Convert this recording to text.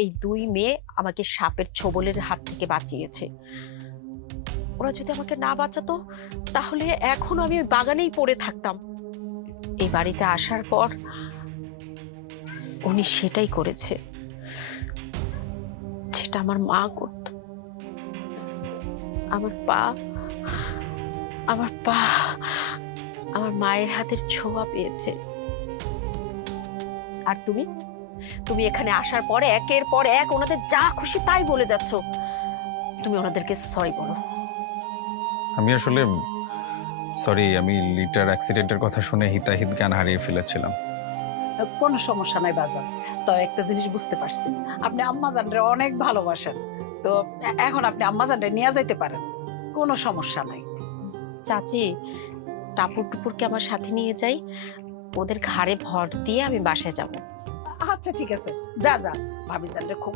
এই দুই মেয়ে আমাকে সাপের ছোবলের হাত থেকে বাঁচিয়েছে। ওরা যদি আমাকে না বাঁচাতো, তাহলে এখনও আমি ওই বাগানেই পড়ে থাকতাম। এই বাড়িতে আসার পর উনি সেটাই করেছে। যেটা আমার মা করত। আমার পা আমার পা, আমার মায়ের হাতের ছোঁয়া পেয়েছে। আর তুমি? তুমি এখানে আসার পরে একের পর এক ওনাদের যা খুশি তাই বলে যাচ্ছ। তুমি ওনাদেরকে সরি বলো। আমি আসলে সরি আমি লিটার অ্যাক্সিডেন্টের কথা শুনে হিতাহিত জ্ঞান হারিয়ে ফেলেছিলাম। কোনো সমস্যা নাই বাজার তো একটা জিনিস বুঝতে পারছি। আপনি আম্মা জানরে অনেক ভালোবাসেন। তো এখন আপনি আম্মা জানরে নিয়ে যাইতে পারেন। কোনো সমস্যা নাই। চাচি টাপুর টুপুরকে আমার সাথে নিয়ে যাই। ওদের ঘাড়ে ভর দিয়ে আমি বাসায় যাব। আচ্ছা ঠিক আছে। যা যা। ভাবি জানরে খুব